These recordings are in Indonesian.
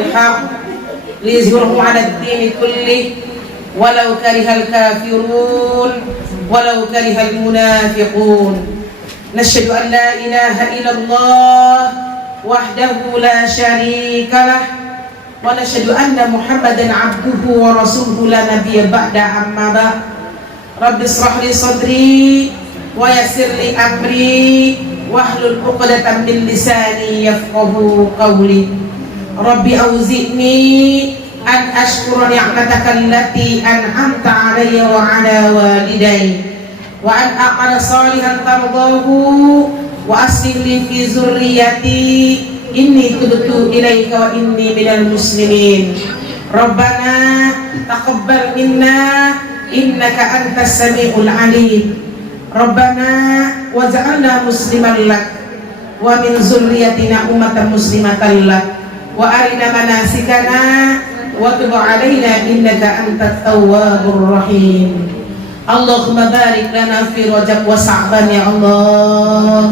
الحق ليظهره على الدين كله ولو كره الكافرون ولو كره المنافقون نشهد أن لا إله إلا الله وحده لا شريك له ونشهد أن محمدا عبده ورسوله لا نبي بعد أما بعد رب اشرح لي صدري ويسر لي أمري واحلل عقدة من لساني يفقهوا قولي رب أوزعني أن أشكر نعمتك التي أنعمت علي وعلى والدي وأن أعمل صالحا ترضاه وأصلح لي في ذريتي إني تبت إليك وإني من المسلمين ربنا تقبل منا إنك أنت السميع العليم ربنا واجعلنا مسلما لك ومن ذريتنا أمة مسلمة لك وأرنا مناسكنا وتب علينا إنك أنت التواب الرحيم اللهم بارك لنا في رجب وشعبان يا الله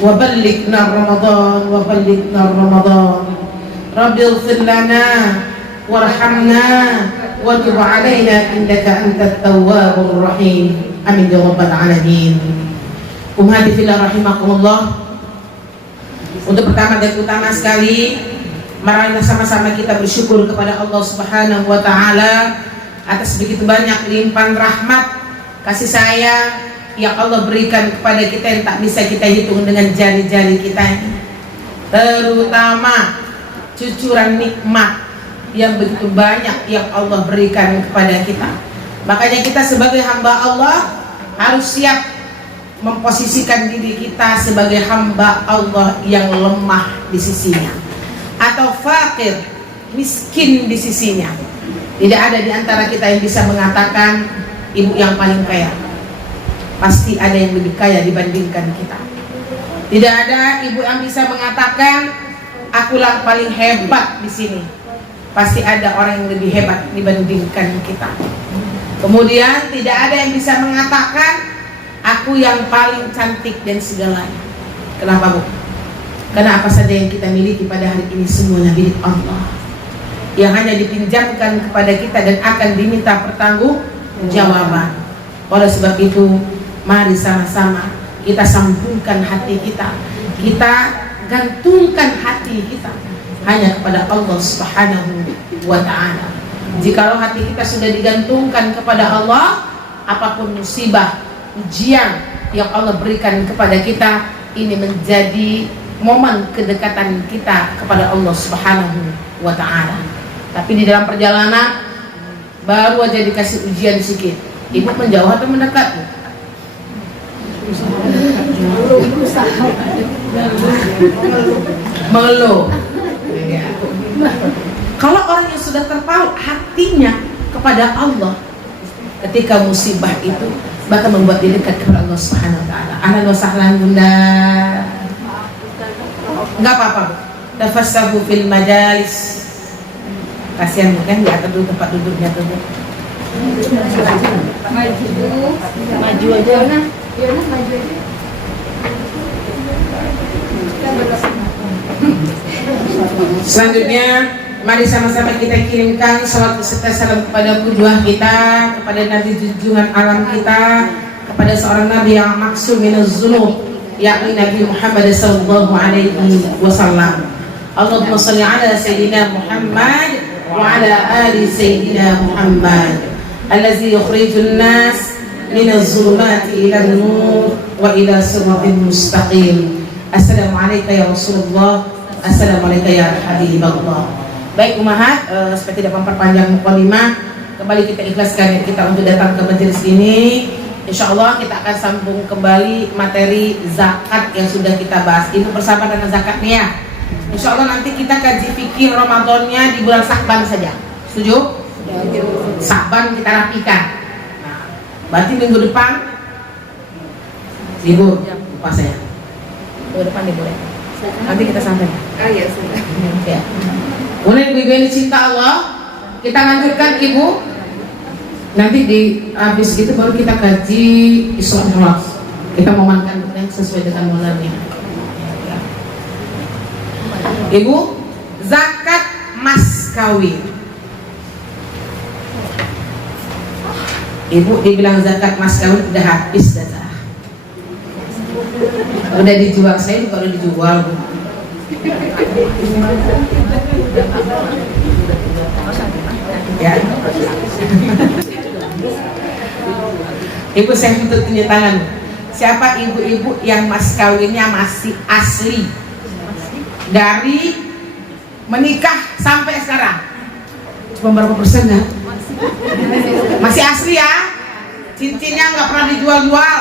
وبلغنا رمضان رب اغفر لنا وارحمنا وتب علينا إنك أنت التواب الرحيم amin ya rabbal alamin. Umhati fillah rahimakumullah. Untuk pertama dan utama sekali, marilah sama-sama kita bersyukur kepada Allah Subhanahu wa taala atas begitu banyak limpahan rahmat kasih sayang yang Allah berikan kepada kita yang tak bisa kita hitung dengan jari-jari kita, terutama cucuran nikmat yang begitu banyak yang Allah berikan kepada kita. Makanya kita sebagai hamba Allah harus siap memposisikan diri kita sebagai hamba Allah yang lemah di sisinya atau fakir, miskin di sisinya. Tidak ada di antara kita yang bisa mengatakan ibu yang paling kaya. Pasti ada yang lebih kaya dibandingkan kita. Tidak ada ibu yang bisa mengatakan akulah paling hebat di sini. Pasti ada orang yang lebih hebat dibandingkan kita. Kemudian tidak ada yang bisa mengatakan aku yang paling cantik dan segalanya. Kenapa, Bu? Karena apa saja yang kita miliki pada hari ini semuanya milik Allah, yang hanya dipinjamkan kepada kita dan akan diminta pertanggungjawaban. Oleh sebab itu, mari sama-sama kita sambungkan hati kita, kita gantungkan hati kita hanya kepada Allah Subhanahu wa ta'ala. Jikalau hati kita sudah digantungkan kepada Allah, apapun musibah, ujian yang Allah berikan kepada kita, ini menjadi momen kedekatan kita kepada Allah Subhanahu wa ta'ala. Tapi di dalam perjalanan baru aja dikasih ujian sedikit, ibu menjauh atau mendekat, Bu? Mengeluh. Kalau orang yang sudah terpaut hatinya kepada Allah, ketika musibah itu bahkan membuat dia dekat kepada Allah Subhanahu wa taala. Ahlan wa sahlan Bunda. Enggak apa-apa, Bu. Tafassahu fil majalis. Kasihan bukan di atas dulu tempat duduknya tuh. Maju aja. Nah, maju aja. Selanjutnya, mari sama-sama kita kirimkan salawat serta salam kepada qudwah kita, kepada nabi junjungan alam kita, kepada seorang nabi yang maksum minaz dzunub, yakni Nabi Muhammad sallallahu alaihi wasallam. Allahumma shalli ala sayyidina Muhammad wa ala ali sayyidina Muhammad allazi yukhrijun nas minaz zulumati ila nur wa ila siratal mustaqim. Assalamualaikum ya Rasulullah, assalamualaikum ya Habiballah. Baik Ummahat, supaya tidak memperpanjang mukadimah, kembali kita ikhlaskan kita untuk datang ke majelis ini. Insya Allah kita akan sambung kembali materi zakat yang sudah kita bahas. Ibu bersama dengan zakatnya ya. Insya Allah nanti kita kaji fikih Ramadannya di bulan Sya'ban saja. Setuju? Sya'ban kita rapikan. Nah, berarti minggu depan Ibu lupa saya. Minggu depan nih boleh. Nanti kita sampai. Oh iya sudah. Ya. Boleh ibu ini cinta Allah. Kita lanjutkan Ibu. Nanti di habis itu baru kita kaji Isra Mi'raj. Kita memankan sesuai dengan mulanya. Ibu, zakat kawin. Ibu dibilang zakat mas kawin udah habis dah. Udah dijual, saya juga udah dijual, Bu. Ya. Ibu, saya tuntut tunjuk tangan. Siapa ibu-ibu yang mas kawinnya masih asli dari menikah sampai sekarang? Cuma berapa persen ya? Masih asli ya? Cincinnya nggak pernah dijual-jual.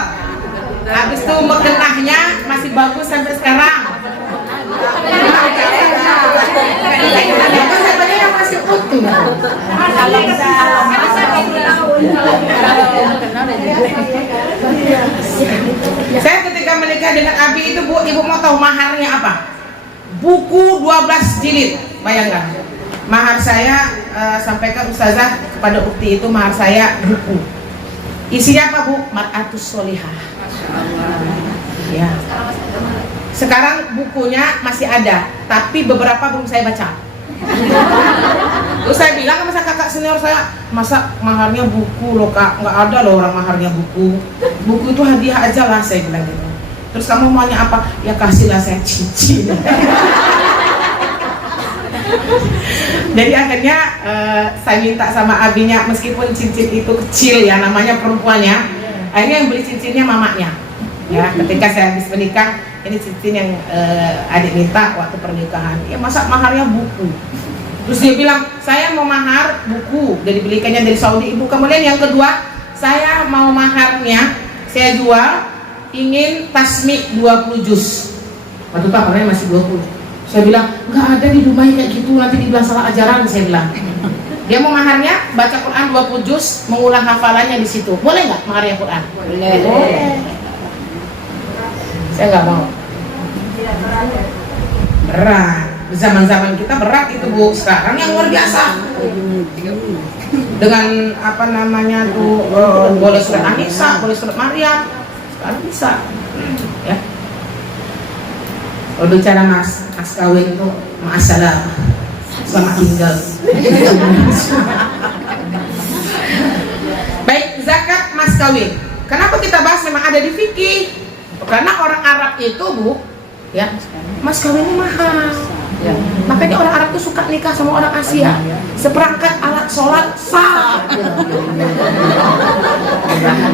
Habis itu mekenahnya masih bagus sampai sekarang. Yang masih utuh. Saya ketika menikah dengan Abi itu, Bu, ibu mau tahu maharnya apa? Buku 12 jilid. Bayangkan. Mahar saya sampaikan ustazah kepada ukti itu, mahar saya buku. Isinya apa, Bu? Mar'atus Sholihah. Ya. Sekarang bukunya masih ada, tapi beberapa belum saya baca. Terus saya bilang sama kakak senior saya, masa maharnya buku loh kak? Nggak ada loh orang maharnya buku. Buku itu hadiah aja lah, saya bilang gitu. Terus kamu maunya apa? Ya kasihlah saya cincin. Jadi akhirnya saya minta sama abinya, meskipun cincin itu kecil ya, namanya perempuannya, akhirnya yang beli cincinnya mamanya. Ya, ketika saya habis menikah, ini cincin yang adik minta waktu pernikahan. Ya masa maharnya buku. Terus dia bilang, saya mau mahar buku, jadi belikannya dari Saudi. Ibu, kemudian yang kedua, saya mau maharnya saya jual, ingin tasmi 20 juz. Waktu itu maharnya masih 20. Saya bilang, nggak ada di Dubai kayak gitu, nanti dibilang salah ajaran, saya bilang. Dia mau maharnya baca Quran 20 juz, mengulang hafalannya di situ. Boleh nggak maharnya Quran? Boleh. Saya nggak mau. Berat. Zaman-zaman kita berat itu, Bu. Sekarang yang luar biasa. Dengan apa namanya tuh, boleh surat An-Nisa, boleh surat Maryam. Sekarang bisa. Ya. Kalau bicara mas kawin itu, ma'assalam, selamat tinggal. Baik, zakat mas kawin. Kenapa kita bahas? Memang ada di fikih. Karena orang Arab itu, Bu, ya, mas kawinnya mahal. Ya. Makanya orang Arab itu suka nikah sama orang Asia. Seperangkat alat sholat sah.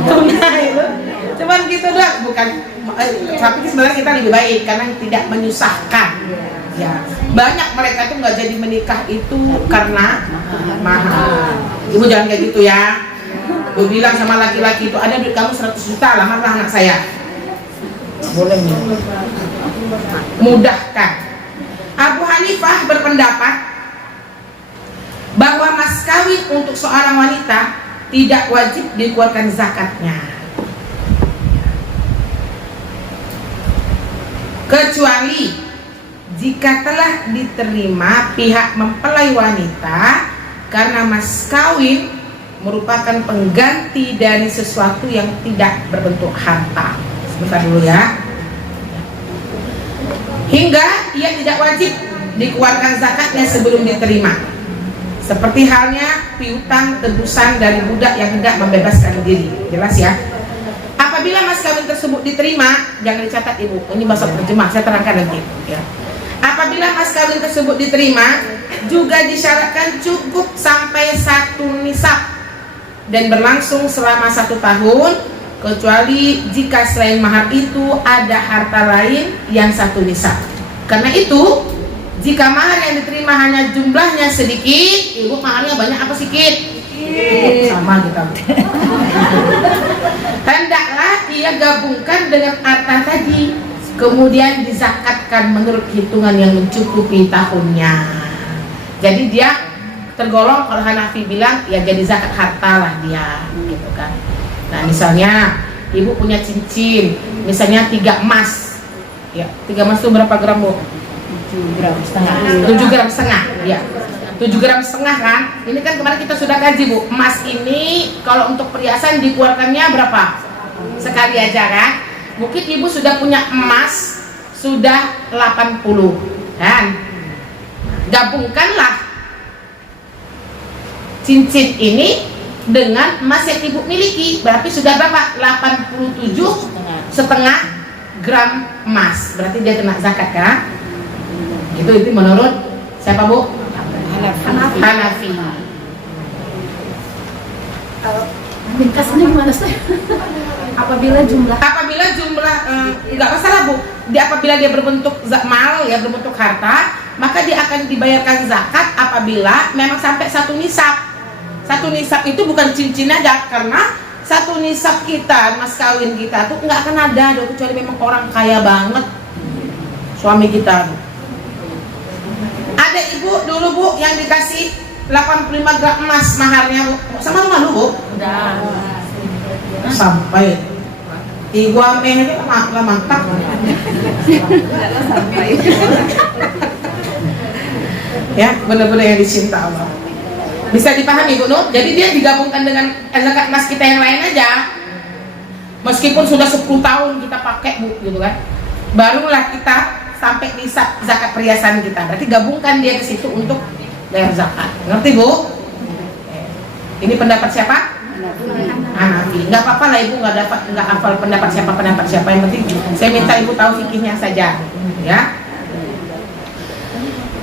Tunai itu. Cuman gitu doang, bukan. Tapi sebenarnya kita lebih baik karena tidak menyusahkan. Ya. Banyak mereka tuh nggak jadi menikah itu karena mahal. Ibu jangan kayak gitu ya. Ibu bilang sama laki-laki itu, ada duit kamu 100 juta, lamarlah anak saya. Boleh nih. Mudahkan. Abu Hanifah berpendapat bahwa mas kawin untuk seorang wanita tidak wajib dikeluarkan zakatnya, kecuali jika telah diterima pihak mempelai wanita, karena mas kawin merupakan pengganti dari sesuatu yang tidak berbentuk harta. Sebentar dulu ya. Hingga ia tidak wajib dikeluarkan zakatnya sebelum diterima. Seperti halnya piutang tebusan dari budak yang hendak membebaskan diri. Jelas ya? Apabila mas kawin tersebut diterima, jangan dicatat ibu, ini bahasa terjemah, saya terangkan nanti ya. Apabila mas kawin tersebut diterima, juga disyaratkan cukup sampai 1 nisab dan berlangsung selama 1 tahun, kecuali jika selain mahar itu ada harta lain yang 1 nisab. Karena itu, jika mahar yang diterima hanya jumlahnya sedikit, ibu maharnya banyak apa sedikit? Sama kita. Hendaklah ia gabungkan dengan harta tadi, kemudian dizakatkan menurut hitungan yang mencukupi tahunnya. Jadi dia tergolong, kalau Hanafi bilang ya jadi zakat harta lah dia, gitu kan. Nah misalnya ibu punya cincin, misalnya 3 emas, ya 3 emas itu berapa gram, Bu? 7 gram setengah. 7 gram setengah, ya 7 gram setengah kan. Ini kan kemarin kita sudah kaji, Bu, emas ini kalau untuk perhiasan dikeluarkannya berapa? Sekali aja kan. Mungkin ibu sudah punya emas sudah 80 kan. Gabungkanlah cincin ini dengan emas yang ibu miliki, berarti sudah berapa? 87,5 gram emas, berarti dia kena zakat kan? Itu menurut siapa Bu? Hanafi. Ringkasnya gimana sih? Apabila jumlah nggak masalah Bu. Apabila dia berbentuk mal, ya berbentuk harta, maka dia akan dibayarkan zakat apabila memang sampai 1 nisab. 1 nisab itu bukan cincin aja, karena 1 nisab kita, mas kawin kita tuh nggak akan ada kecuali memang orang kaya banget suami kita. Ada ibu dulu Bu yang dikasih 85 gram emas maharnya Bu, sama rumah dulu Bu. udah Sampai Igua meh itu mantap. sampai. Ya, benar-benar yang dicinta Allah. Bisa dipahami Bu Nur? Jadi dia digabungkan dengan zakat emas kita yang lain aja. Meskipun sudah 10 tahun kita pakai Bu, gitu kan. Barulah kita sampai nisab zakat perhiasan kita. Berarti gabungkan dia ke situ untuk bayar zakat. Ngerti Bu? Ini pendapat siapa? Hanafi. Nggak apa-apa lah ibu nggak hafal pendapat siapa. Yang penting saya minta ibu tahu fikihnya saja, ya.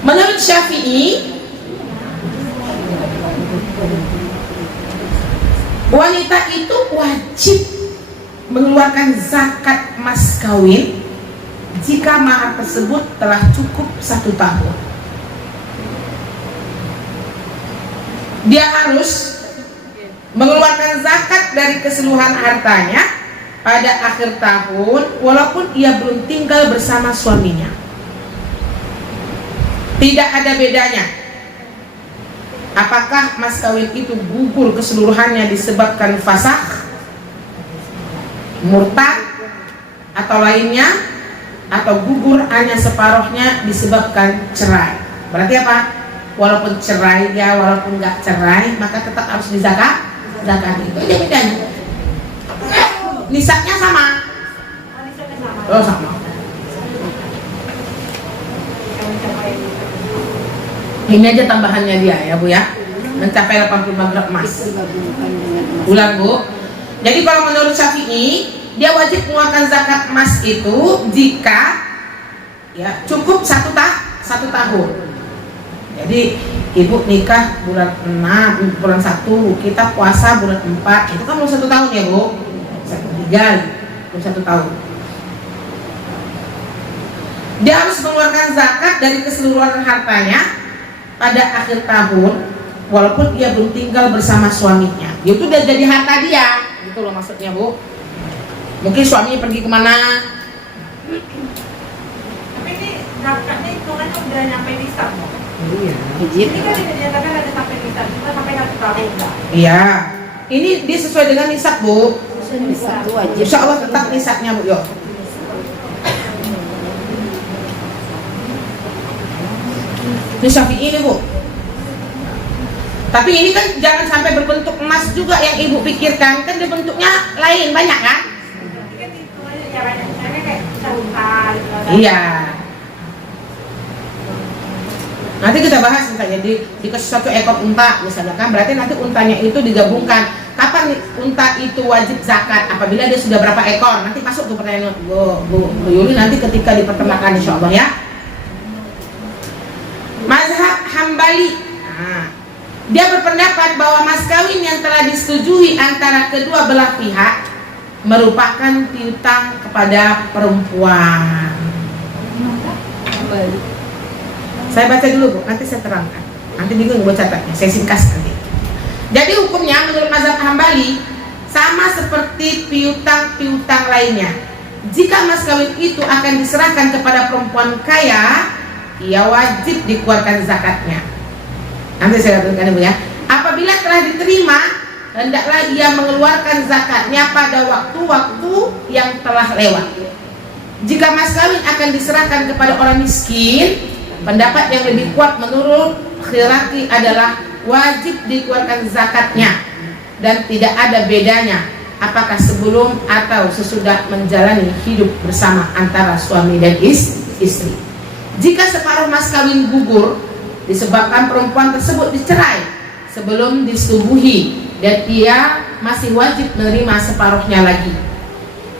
Menurut Syafi'i, wanita itu wajib mengeluarkan zakat mas kawin jika mahar tersebut telah cukup 1 tahun. Dia harus mengeluarkan zakat dari keseluruhan hartanya pada akhir tahun walaupun ia belum tinggal bersama suaminya. Tidak ada bedanya apakah mas kawin itu gugur keseluruhannya disebabkan fasakh, murtad atau lainnya, atau gugur hanya separuhnya disebabkan cerai. Berarti apa? Walaupun cerai dia, walaupun nggak cerai, maka tetap harus dizakat. Zakat itu aja bedanya. Nisabnya sama. Oh sama. Ini aja tambahannya dia ya Bu ya, mencapai 85 gram emas. Ulang Bu. Jadi kalau menurut Syafi'i, dia wajib mengeluarkan zakat emas itu jika ya cukup 1 tahun. Jadi ibu nikah bulan 6, bulan 1, kita puasa bulan 4, itu kan belum 1 tahun ya Bu? 1 belum 1 tahun. Dia harus mengeluarkan zakat dari keseluruhan hartanya pada akhir tahun walaupun dia belum tinggal bersama suaminya. Itu udah jadi harta dia, gitu loh maksudnya Bu. Mungkin suaminya pergi kemana. Tapi ini zakatnya hitungannya udah nyampe nisab. Iya. Ini kan dinyatakan ada sampai nisab, cuma sampai 1 tahun enggak? Iya. Ini dia sesuai dengan nisab Bu. Nisab itu wajib. Insya Allah tetap nisabnya Bu. Yuk. Ini Syafi'i ini Bu. Tapi ini kan jangan sampai berbentuk emas juga yang ibu pikirkan, kan dia bentuknya lain banyak kan? Ini kan hitungannya ya banyak, misalnya kayak sarungan. Iya. Nanti kita bahas misalnya dikasih 1 ekor unta misalnya kan, berarti nanti untanya itu digabungkan. Kapan unta itu wajib zakat? Apabila dia sudah berapa ekor? Nanti masuk tuh pertanyaan Bu Yuli nanti ketika di pertemuan insya Allah ya. Mazhab Hambali, dia berpendapat bahwa mas kawin yang telah disetujui antara kedua belah pihak merupakan piutang kepada perempuan. Saya baca dulu Bu, nanti saya terangkan. Nanti bingung buat catatnya, saya singkas nanti. Jadi hukumnya menurut mazhab Hambali sama seperti piutang-piutang lainnya. Jika mas kawin itu akan diserahkan kepada perempuan kaya, ia wajib dikeluarkan zakatnya. Nanti saya katakan Ibu ya. Apabila telah diterima, hendaklah ia mengeluarkan zakatnya pada waktu-waktu yang telah lewat. Jika mas kawin akan diserahkan kepada orang miskin, pendapat yang lebih kuat menurut Khiraqi adalah wajib dikeluarkan zakatnya dan tidak ada bedanya apakah sebelum atau sesudah menjalani hidup bersama antara suami dan istri. Jika separuh mas kawin gugur disebabkan perempuan tersebut dicerai sebelum disetubuhi, dan ia masih wajib menerima separuhnya lagi.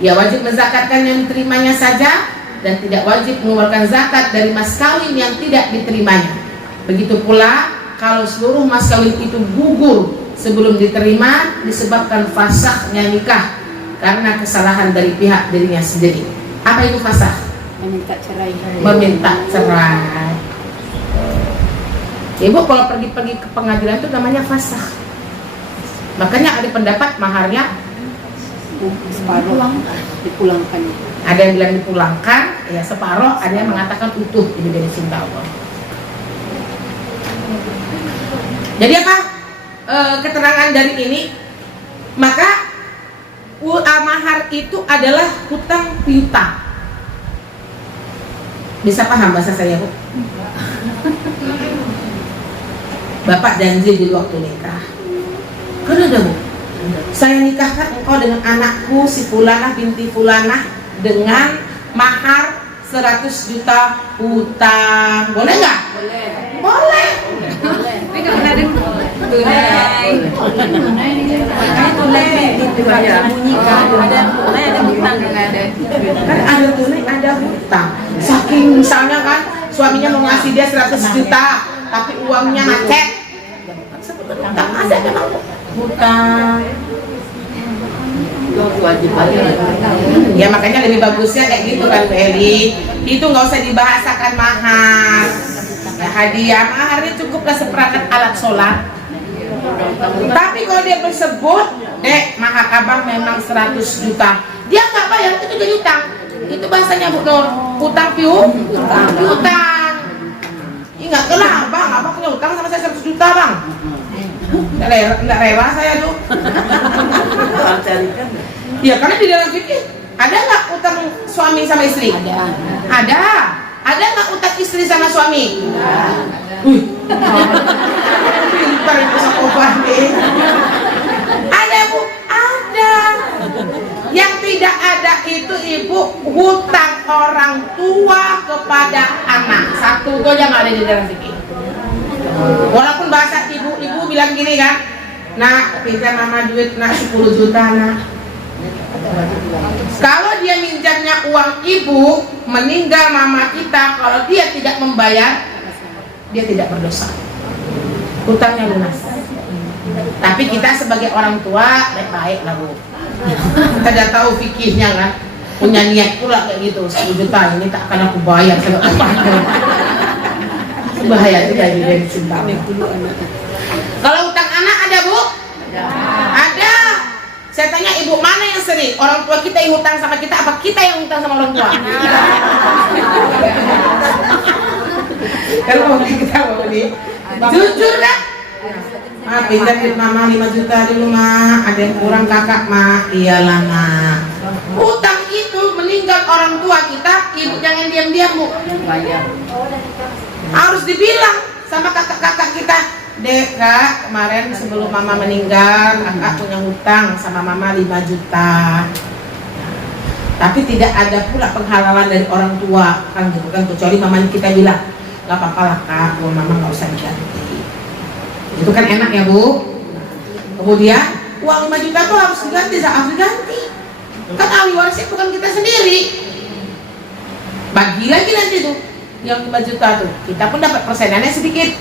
Ia wajib menzakatkan yang diterimanya saja dan tidak wajib mengeluarkan zakat dari mas kawin yang tidak diterimanya. Begitu pula kalau seluruh mas kawin itu gugur sebelum diterima disebabkan fasaknya nikah karena kesalahan dari pihak dirinya sendiri. Apa itu fasakh? Meminta cerai. Meminta cerai. Ibu kalau pergi-pergi ke pengadilan itu namanya fasakh. Makanya ada pendapat maharnya Separuh dipulangkan. ada yang bilang dipulangkan, ya separuh, ada yang mengatakan utuh, ini dari cinta Allah. Jadi apa keterangan dari ini? Maka mahar itu adalah hutang piutang. Bisa paham bahasa saya, Bu? Bapak janji di waktu nikah, kan ada, Bu, saya nikahkan engkau dengan anakku si Fulanah binti Fulanah dengan mahar 100 juta hutang. Boleh nggak? Boleh. Boleh. Tapi kalau ada tunai ada hutang ada. Kan ada tunai, ada hutang. Saking misalnya kan suaminya mau ngasih dia 100 juta, tapi uangnya macet. Hutang ada memang hutang. Wajib aja. Ya makanya lebih bagusnya kayak gitu kan, Bu Eli. Itu nggak usah dibahasakan mahar. Ya, hadiah maharnya cukuplah seperangkat alat sholat. Tapi kalau dia bersebut, Dek, mahar abang memang 100 juta, dia nggak bayar, itu jadi utang. Itu bahasanya Bu Nur, utang piutang. Ingat lah, abang punya utang sama saya 100 juta, Bang. Nggak rela saya tuh. Ya karena di dalam fikih ada nggak utang suami sama istri? Ada. Ada nggak utang istri sama suami? Wih, pintar itu Sakofah nih. Ada, Bu? Ada. Yang tidak ada itu, Ibu, hutang orang tua kepada anak. Satu itu aja nggak ada di dalam fikih. Walaupun bahasa ibu bilang gini kan, nak pinjam mama duit nak 10 juta nak. Kalau dia minjamnya uang ibu, meninggal mama kita, kalau dia tidak membayar, dia tidak berdosa, hutangnya lunas. Tapi kita sebagai orang tua baik lah, Bu. Kita udah tahu fikihnya kan, punya niat pula kayak gitu, 10 juta ini tak akan aku bayar sama apa. Bahaya juga dari cinta. Kalau utang anak ada, Bu? Ada. Saya tanya ibu, mana yang sering? Orang tua kita yang hutang sama kita, apa kita yang hutang sama orang tua? Kalau mau kita mau nih, jujur kan? Pinjam duit mama 5 juta dulu, Ma. Ada yang kurang kakak, Ma. Iyalah, Ma. Hutang itu meninggal orang tua kita, ibu jangan diam-diam, Bu. Harus dibilang sama kakak-kakak kita, Dek, Kak, kemarin sebelum mama meninggal, kakak punya hutang sama mama 5 juta. Tapi tidak ada pula penghalalan dari orang tua, kan gitu kan, kecuali mamanya kita bilang, gak apa-apa lah Kak, uang mama gak usah diganti. Itu kan enak ya, Bu. Kemudian uang 5 juta tuh harus diganti, harus diganti. Kan ahli warisnya bukan kita sendiri. Bagi lagi nanti tuh yang 5 juta tuh, kita pun dapat persenannya sedikit.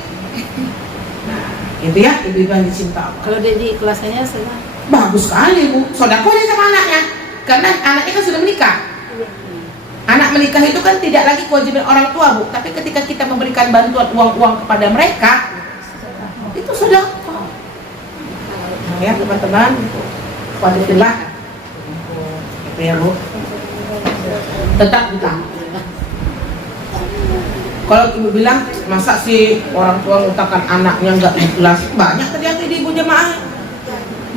Nah, itu ya ibu-ibu yang dicinta. Kalau dia diikhlaskannya senang. Bagus sekali, Bu. Sodakohnya sama anaknya, karena anaknya kan sudah menikah. Anak menikah itu kan tidak lagi kewajiban orang tua, Bu, tapi ketika kita memberikan bantuan uang-uang kepada mereka, itu sedekah. Nah, ya teman-teman, wadillah, itu ya, Bu. Tetap hutang. Kalau ibu bilang, masa sih orang tua ngutangkan anaknya nggak ikhlas? Banyak terjadi di ibu jemaah.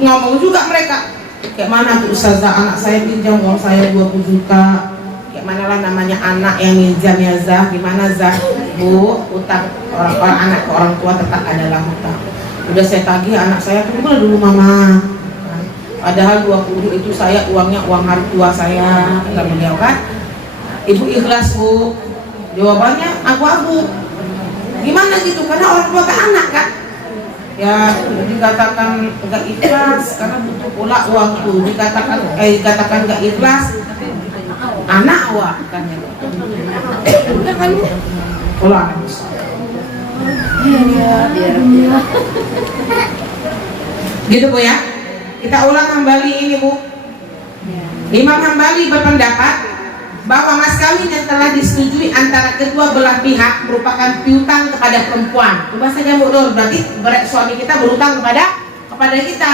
Ngomong juga mereka, kayak mana tuh Ustazah, anak saya pinjam uang saya 20 juta. Kayak mana lah namanya anak yang minjam ya Zah, gimana Zah? Bu, utang orang anak ke orang tua tetap adalah hutang. Udah saya tagih anak saya, tunggu dulu mama. Padahal 20 itu saya uangnya uang hari tua saya, kata beliau kan. Ibu ikhlas, Bu. Jawabannya abu-abu. Gimana gitu? Karena orang tua ke anak kan. ya dikatakan nggak ikhlas karena butuh pula waktu, dikatakan nggak ikhlas anak kan ulang gitu Bu ya. Kita ulang Hambali ini Bu. Imam Hambali berpendapat bahwa mas kawin yang telah disetujui antara kedua belah pihak merupakan piutang kepada perempuan. Itu bahasanya Bu Nur, berarti suami kita berutang kepada kita.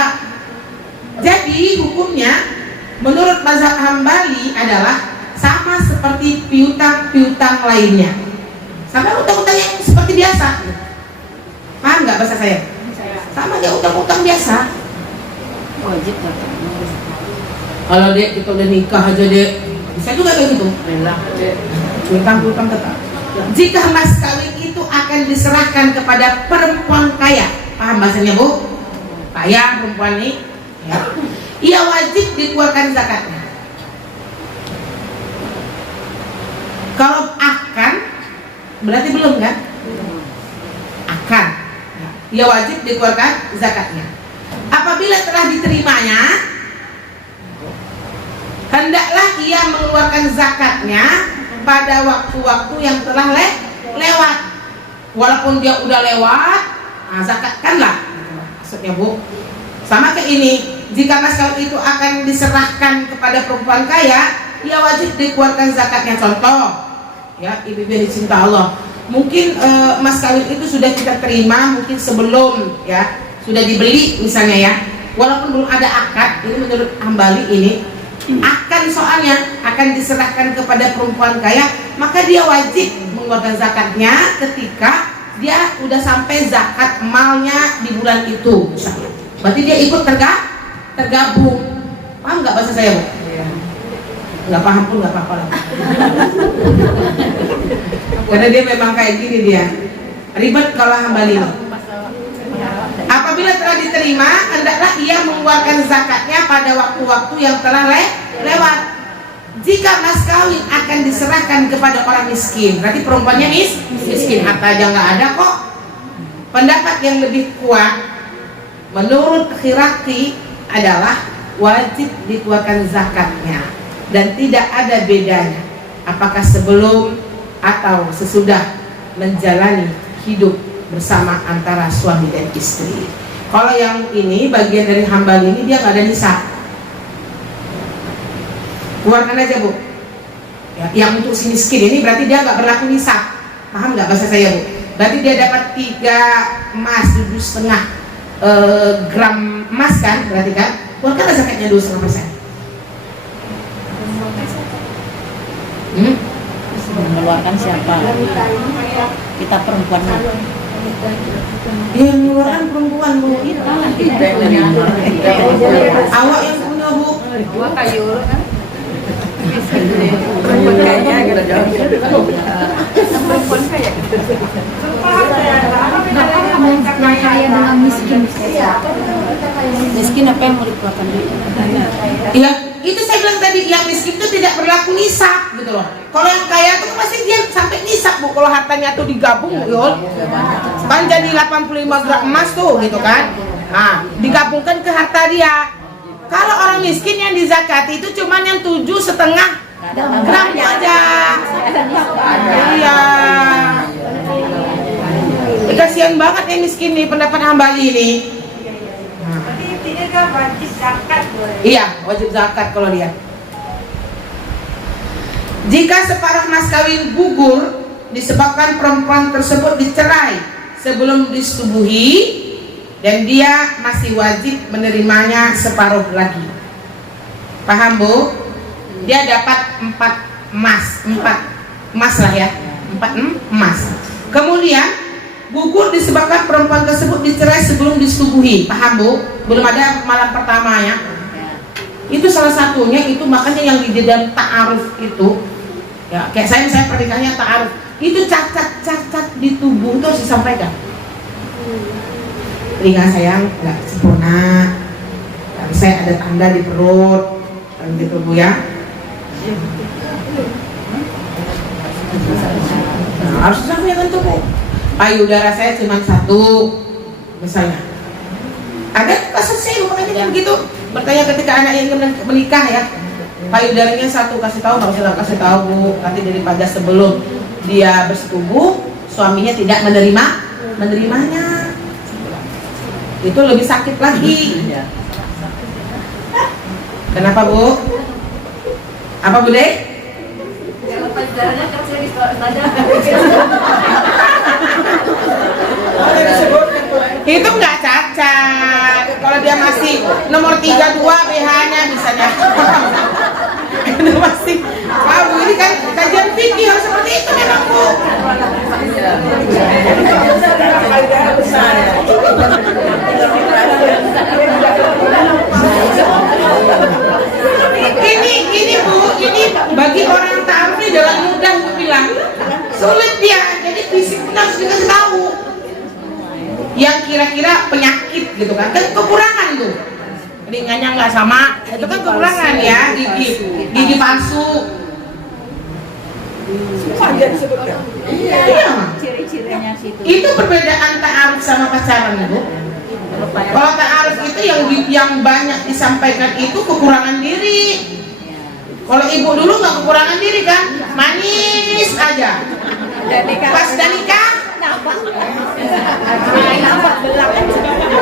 Jadi hukumnya menurut mazhab Hambali adalah sama seperti piutang-piutang lainnya, sama utang-utang yang seperti biasa. Paham nggak bahasa saya? Sama kayak utang-utang biasa. Wajib kan? Kalau dek kita udah nikah aja dek, bisa juga kayak gitu. Utang-utang tetap. Jika mas kawin itu akan diserahkan kepada perempuan kaya, paham bahasanya Bu? Kaya perempuan ini, ya. Ia wajib dikeluarkan zakatnya. Kalau akan, berarti belum kan? Akan. Ia wajib dikeluarkan zakatnya. Apabila telah diterimanya, hendaklah ia mengeluarkan zakatnya pada waktu-waktu yang telah lewat. Walaupun dia udah lewat, nah zakatkanlah. Maksudnya Bu, sama kayak ini. Jika mas kawin itu akan diserahkan kepada perempuan kaya, ia wajib dikeluarkan zakatnya. Contoh, ya ibu-ibu yang dicinta Allah, mungkin mas kawin itu sudah kita terima, mungkin sebelum ya sudah dibeli misalnya ya, walaupun belum ada akad. Ini menurut Hambali ini akan, soalnya akan diserahkan kepada perempuan kaya, maka dia wajib mengeluarkan zakatnya ketika dia udah sampai zakat malnya di bulan itu misalnya. Berarti dia ikut tergabung. Paham nggak bahasa saya Bu? Nggak paham pun nggak apa-apa lah. Karena dia memang kayak gini, dia ribet kalau Hambali. Apabila telah diterima, hendaklah ia mengeluarkan zakatnya pada waktu-waktu yang telah lewat. Jika mas kawin akan diserahkan kepada orang miskin, berarti perempuannya miskin, harta aja nggak ada kok. Pendapat yang lebih kuat menurut Khiraqi adalah wajib dikeluarkan zakatnya, dan tidak ada bedanya apakah sebelum atau sesudah menjalani hidup bersama antara suami dan istri. Kalau yang ini bagian dari Hambali ini dia nggak ada nisab, keluarkan aja Bu ya. Yang untuk si miskin ini berarti dia nggak berlaku nisab. Paham nggak bahasa saya Bu? Berarti dia dapat 3 emas 7,5 gram emas kan, berarti kan keluarkan zakatnya 2,5%. Mengeluarkan siapa? Kita perempuan. Yang mengeluarkan perempuan Bu. Awak yang punya Bu. Dua kayu kan? Perempuan kaya. Yang kaya dengan miskin. Miskin apa yang mau dikeluarkan? Ya, itu saya bilang tadi, yang miskin itu tidak berlaku nisab gitu loh. Kalau yang kaya itu pasti dia sampai nisab Bu. Kalau hartanya tuh digabung Yul, kan jadi 85 gram emas tuh gitu kan. Nah, digabungkan ke harta dia. Kalau orang miskin yang dizakati itu cuman yang 7,5 gram aja. Iya. Kasihan banget yang miskin nih, pendapat Hambali ini. Berarti intinya kan wajib zakat boleh. Iya, wajib zakat kalau dia. Jika separuh mas kawin gugur disebabkan perempuan tersebut dicerai sebelum disetubuhi, dan dia masih wajib menerimanya separuh lagi. Paham Bu? Dia dapat 4 emas lah ya, 4 emas. Kemudian gugur disebabkan perempuan tersebut dicerai sebelum disetubuhi. Paham Bu? Belum ada malam pertama ya. Itu salah satunya, itu makanya yang di dalam ta'aruf itu ya, kayak saya misalnya pernikahannya ta'aruf, itu cacat-cacat di tubuh itu harus disampaikan. Telinga sayang nggak sempurna, tapi saya ada tanda di perut, gitu Bu ya. Nah, harus disampaikan tuh Bu. Payudara saya cuma 1 misalnya, Ada kasusnya makanya begitu. Bertanya ketika anak yang ingin menikah ya, payudarinya satu, kasih tahu nggak usah kasih tahu Bu, nanti daripada sebelum dia bersetubuh suaminya tidak menerimanya, itu lebih sakit lagi. Kenapa Bu? Apa Bu Dek? Itu nggak cacat. Kalau dia masih nomor 32 BH-nya misalnya. Itu masih. Wah, Bu, ini kan kajian fikih harus seperti itu memang Bu. Ini Bu, ini bagi orang ta'aruf ini jalan mudah Bu bilang. Sulit dia, jadi fisik pun harus dikasih tahu. Yang kira-kira penyakit gitu kan kekurangan tuh, ringannya nggak sama, itu kan kekurangan ya, gigi palsu. Iya, Ciri-cirinya situ. itu perbedaan ta'aruf sama pacaran Bu. Kalau ta'aruf itu yang banyak disampaikan itu kekurangan diri. Kalau ibu dulu nggak kekurangan diri kan, manis aja. Pas udah nikah,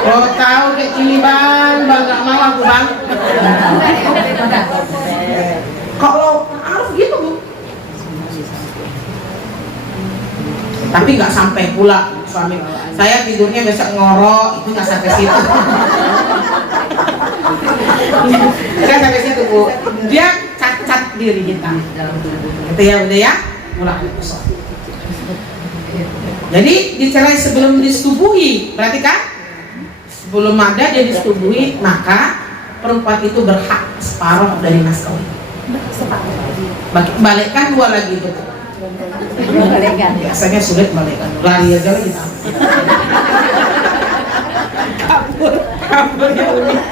oh tahu deh ini bang nggak mau aku bang. Kalau harus gitu Bu. Tapi nggak sampai pula suami saya tidurnya besok ngorok, itu nggak sampai situ. Nggak sampai situ Bu. Dia cacat diri kita. Gitu ya udah ya. Mulai kosong. Jadi dicerai sebelum disetubuhi, berarti kan sebelum ada dia disetubuhi, maka perempuan itu berhak separuh dari mas kawin. Balikkan 2 lagi itu. Biasanya sulit balikkan, lari aja lagi. Kabur ya udah.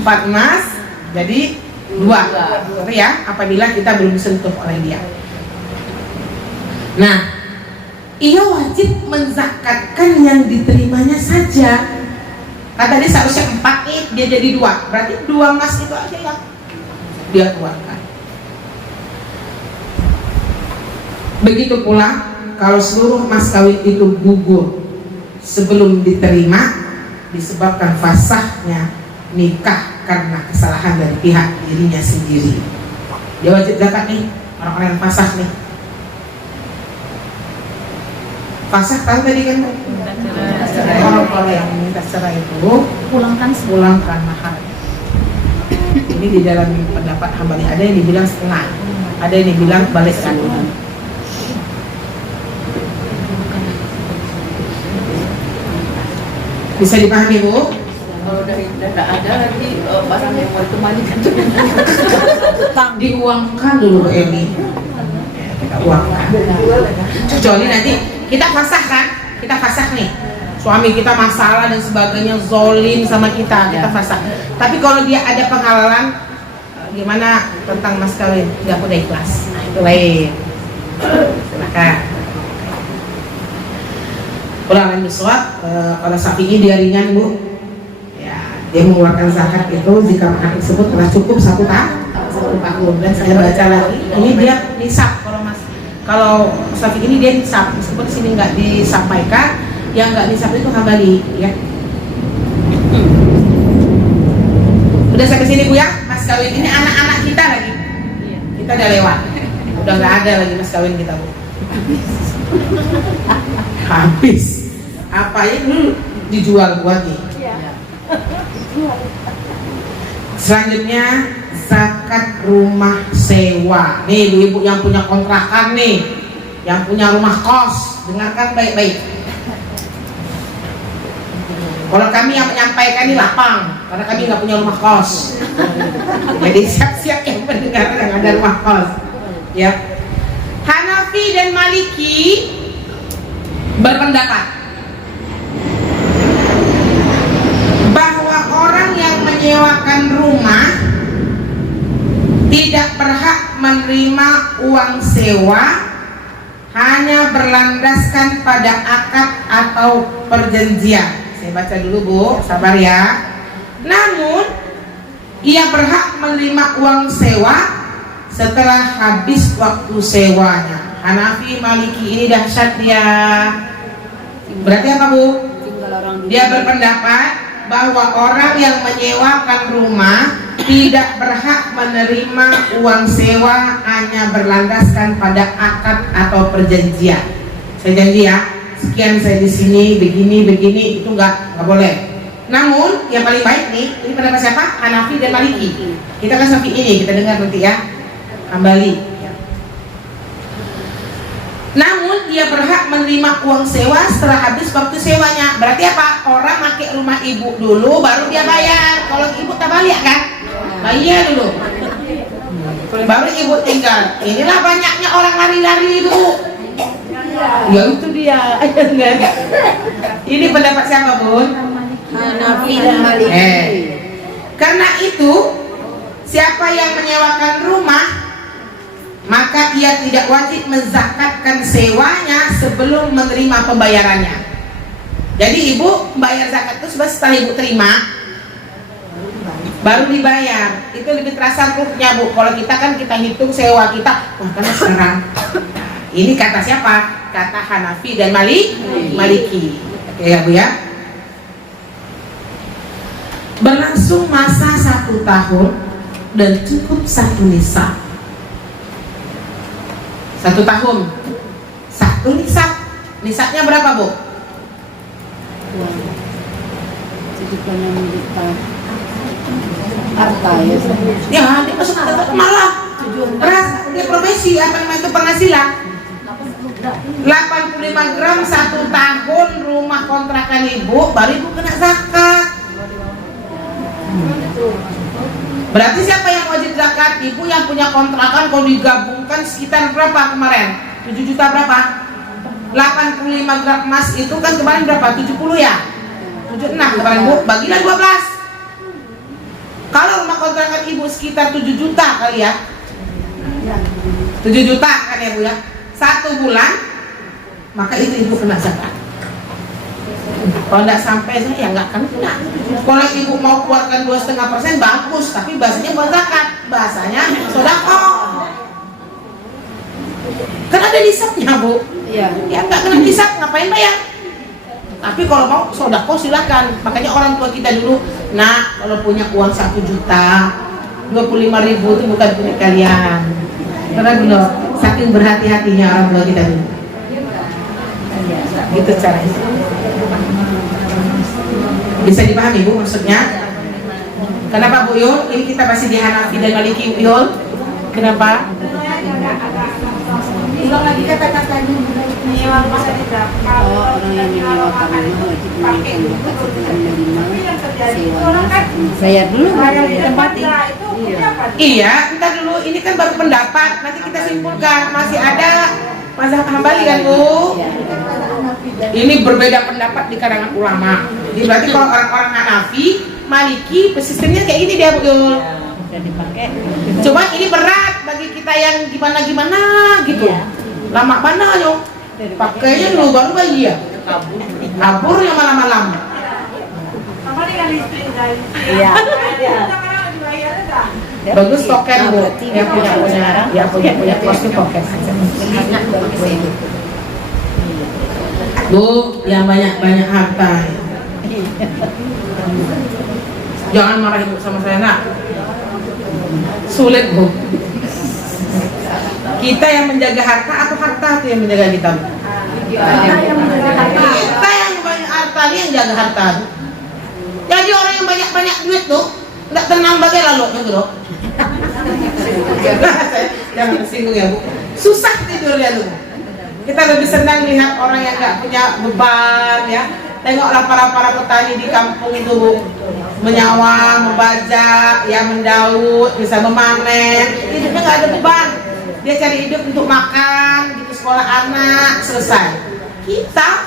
4 emas, jadi 2 ya, apabila kita belum disentuh oleh dia. Nah, ia wajib menzakatkan yang diterimanya saja. Kata dia seharusnya 4 nih, dia jadi 2. Berarti 2 emas itu aja yang dia keluarkan. Begitu pula kalau seluruh mas kawin itu gugur sebelum diterima disebabkan fasahnya nikah karena kesalahan dari pihak dirinya sendiri, dia wajib zakat nih. Orang-orang yang fasah nih. Fasah tahu tadi kan orang kalau yang minta cerai itu pulangkan mahar. Ini di dalam pendapat Hambali ada yang dibilang setengah, ada yang dibilang balikkan. Bisa dipahami Bu? Kalau dari tidak ada lagi barang yang mau dikembalikan diuangkan dulu Bu Emi. Kita uangkan. Kecuali nanti kita fasah kan? Kita fasah nih. Suami kita masalah dan sebagainya, zolim sama kita fasah. Tapi kalau dia ada penghalalan, gimana tentang mas kawin? Nggak udah ikhlas. Nah, itu lain. Silakan. Ulangan miswak, kalau Syafi'i dia ringan Bu. Ya, dia mengeluarkan zakat itu jika mahar tersebut telah cukup 1 tahun. Dan saya baca lagi, ini dia nisab. Kalau Syafi'i ini dia nisab, meskipun sini nggak disampaikan, yang nggak nisab itu Hambali, ya. Udah sampai sini Bu ya, mas kawin ini anak-anak kita lagi. Kita udah lewat, udah nggak ada lagi mas kawin kita Bu. Habis apa ini dijual buat nih. Selanjutnya zakat rumah sewa. Nih ibu-ibu yang punya kontrakan nih, yang punya rumah kos, dengarkan baik-baik. Kalau kami yang menyampaikan ini lapang, karena kami nggak punya rumah kos. Jadi siap-siap yang mendengar yang ada rumah kos. Ya. Hanafi dan Maliki berpendapat bahwa orang yang menyewakan rumah tidak berhak menerima uang sewa hanya berlandaskan pada akad atau perjanjian Saya baca dulu Bu, sabar ya. Namun ia berhak menerima uang sewa setelah habis waktu sewanya. Hanafi, Maliki ini dahsyat dia. Berarti apa Bu? Dia berpendapat bahwa orang yang menyewakan rumah tidak berhak menerima uang sewa hanya berlandaskan pada akad atau perjanjian. Saya janji ya, sekian saya di sini begini itu nggak boleh. Namun yang paling baik nih, ini pendapat siapa? Hanafi dan Maliki. Kita kan sampai ini kita dengar nanti ya, Hambali. Namun dia berhak menerima uang sewa setelah habis waktu sewanya. Berarti apa? Orang pakai rumah ibu dulu, baru dia bayar. Kalau ibu tak balik kan, bayar dulu, baru ibu tinggal. Inilah banyaknya orang lari-lari ibu. Ya itu dia. Ini pendapat siapa Bun? Hanafi dan Maliki. Karena itu siapa yang menyewakan rumah maka ia tidak wajib menzakatkan sewanya sebelum menerima pembayarannya. Jadi ibu bayar zakat itu setelah ibu terima baru dibayar. Itu lebih terasa ruhnya Bu. Kalau kita kan kita hitung sewa kita, wah karena sekarang. Ini kata siapa? Kata Hanafi dan Maliki. Oke ya Bu ya. Berlangsung masa 1 tahun dan cukup 1 nisab. 1 tahun 1 nisab. Nisabnya berapa Bu? 76 juta harta ya. Ya dia masuk malah dia profesi apa namanya itu penghasilan 85 gram 1 tahun rumah kontrakan ibu, baru ibu kena zakat. Berarti siapa yang wajib zakat? Ibu yang punya kontrakan. Kalau digabungkan sekitar berapa kemarin? 7 juta berapa? 85 gram emas itu kan kemarin berapa? 70 ya? 76 kemarin Bu, bagilah 12. Kalau rumah kontrakan ibu sekitar 7 juta kali ya, 7 juta kan ya Bu ya, 1 bulan, maka itu ibu kena zakat. Kalau tidak sampai saya ya nggak kena. Kalau ibu mau keluarkan 2,5% bagus, tapi bahasanya bukan zakat, bahasanya sedekah. Kan ada nisabnya Bu. Iya. Ya nggak kena nisab ngapain bayar? Tapi kalau mau sedekah silakan. Makanya orang tua kita dulu, nah kalau punya uang 1 juta, 25.000 itu bukan punya kalian. Karena dulu saking berhati-hatinya orang tua kita dulu. Gitu caranya. Bisa dipahami Bu maksudnya? Kenapa Bu Yul? Ini kita masih di Hanafi dan Maliki Bu Yul. Kenapa? Ulang lagi kata-katanya menyewa rumah tidak. Kalau orang yang menyewakan rumah wajib menunjukkan zakat setelah menerima sewanya. Bayar dulu baru ditempati. Iya, kita dulu ini kan baru pendapat. Nanti kita simpulkan. Masih ada mazhab Hambali kan Bu? Ini berbeda pendapat di kalangan ulama. Jadi berarti kalau orang-orang Hanafi, Maliki, sistemnya kayak ini dia Bu Yul. Bisa dipakai. Cuma ini berat bagi kita yang gimana-gimana gitu. Lama mana yo? Pakainya dulu baru bayi ya. Kabur yang malam-malam. Sama dengan istri dari. Iya. Bagus token Bu. Yang punya kostum token. Bu, yang banyak harta. Jangan marah Ibu sama saya nak. Sulit Bu. Kita yang menjaga harta atau harta itu yang menjaga kita? Kita yang banyak harta ini yang jaga harta. Jadi orang yang banyak duit tuh nggak tenang bagai lalu gitu loh. Jangan tersinggung ya Bu. Susah tidurnya tuh. Kita lebih senang lihat orang yang nggak punya beban ya. Tengoklah para petani di kampung itu Bu, menyawa, membajak, ya mendaud, bisa memanen. Hidupnya nggak ada beban. Dia cari hidup untuk makan, gitu sekolah anak, selesai. Kita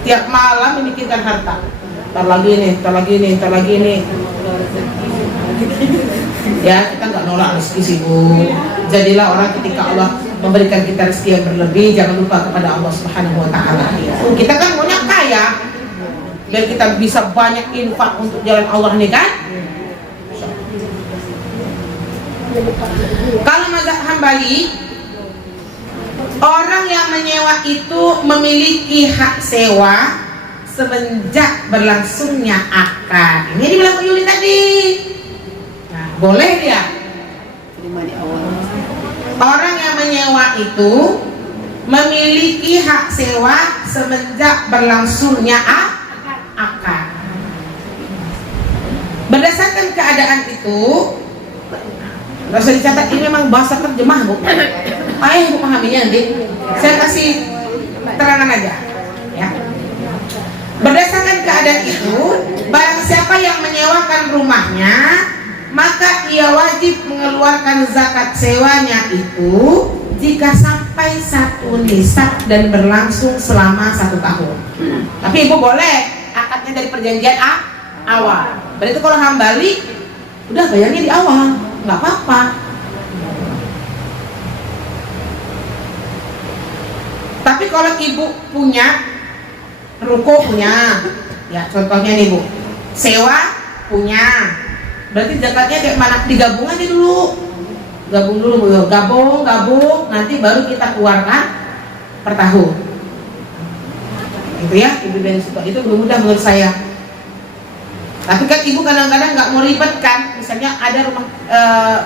tiap malam memikirkan harta. Ntar lagi nih. Ya kita nggak nolak rezeki sih Bu. Jadilah orang ketika Allah memberikan kita rezeki yang berlebih, jangan lupa kepada Allah Subhanahu Wa Taala. Kita kan maunya kaya, biar kita bisa banyak infak untuk jalan Allah nih kan. Kalau mazhab Hambali, orang yang menyewa itu memiliki hak sewa semenjak berlangsungnya akad. Ini dibilang Bu Yuli tadi. Nah, boleh dia. Terima di awal. Orang yang menyewa itu memiliki hak sewa semenjak berlangsungnya akad. Berdasarkan keadaan itu, nggak usah dicatat, ini memang bahasa terjemah Bu. Ayo Bu pahaminya nanti. Saya kasih terangan aja, ya. Berdasarkan keadaan itu, barang siapa yang menyewakan rumahnya, maka ia wajib mengeluarkan zakat sewanya itu jika sampai 1 nisab dan berlangsung selama 1 tahun. Tapi ibu boleh akadnya dari perjanjian awal. Berarti kalau Hambali udah bayarnya di awal, nggak apa-apa. Tapi kalau ibu punya ruko punya, ya contohnya nih Bu, sewa punya, berarti zakatnya kayak mana? Digabung aja dulu, gabung dulu Bu, gabung, nanti baru kita keluarkan per tahun. Itu ya, ibu dan suka itu lebih mudah menurut saya. Tapi kan ibu kadang-kadang nggak mau ribet kan, misalnya ada rumah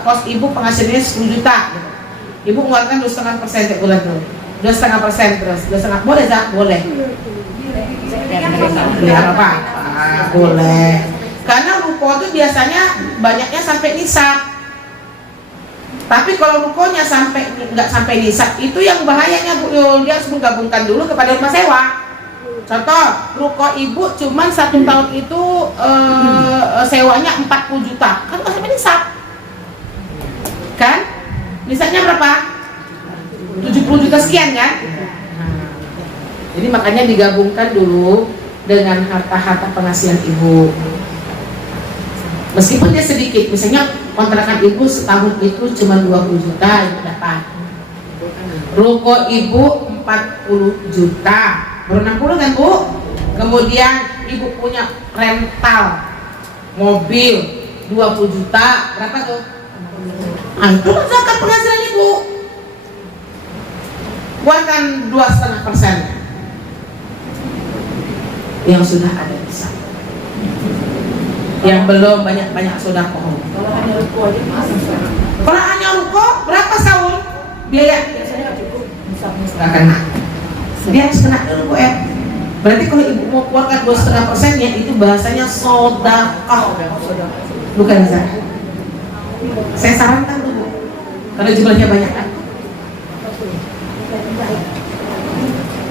kos ibu penghasilannya 10 juta, gitu. Ibu mengeluarkan 2,5% tiap bulan tuh, 2,5% terus, 2,5 boleh tak? Boleh. Biar apa? Boleh. Karena ruko itu biasanya banyaknya sampai nisab. Tapi kalau rukonya nggak sampai nisab, itu yang bahayanya Bu Yul, dia harus menggabungkan dulu kepada rumah sewa. Contoh, ruko ibu cuman 1 tahun itu sewanya 40 juta, kan nggak sampai nisab, kan? Nisabnya berapa? 70 juta sekian kan? Jadi makanya digabungkan dulu dengan harta-harta penghasilan ibu. Meskipun dia sedikit, misalnya kontrakan ibu setahun itu cuma 20 juta ibu dapat. Ruko ibu 40 juta, baru 60 kan Bu? Kemudian ibu punya rental mobil 20 juta, berapa tuh? Nah, itu kan zakat penghasilan ibu. Keluarkan 2,5% yang sudah ada di sana. Yang belum banyak-banyak sudah pohon. Kalau hanya ruko aja masuk. Kalau hanya ruko berapa tahun biaya? Biasanya nggak cukup. Nggak kena. Dia harus kena dulu Bu ya. Berarti kalau ibu mau keluarkan 2,5%-nya itu bahasanya sodakah, bukan zakat. Saya sarankan dulu, karena jumlahnya banyak kan.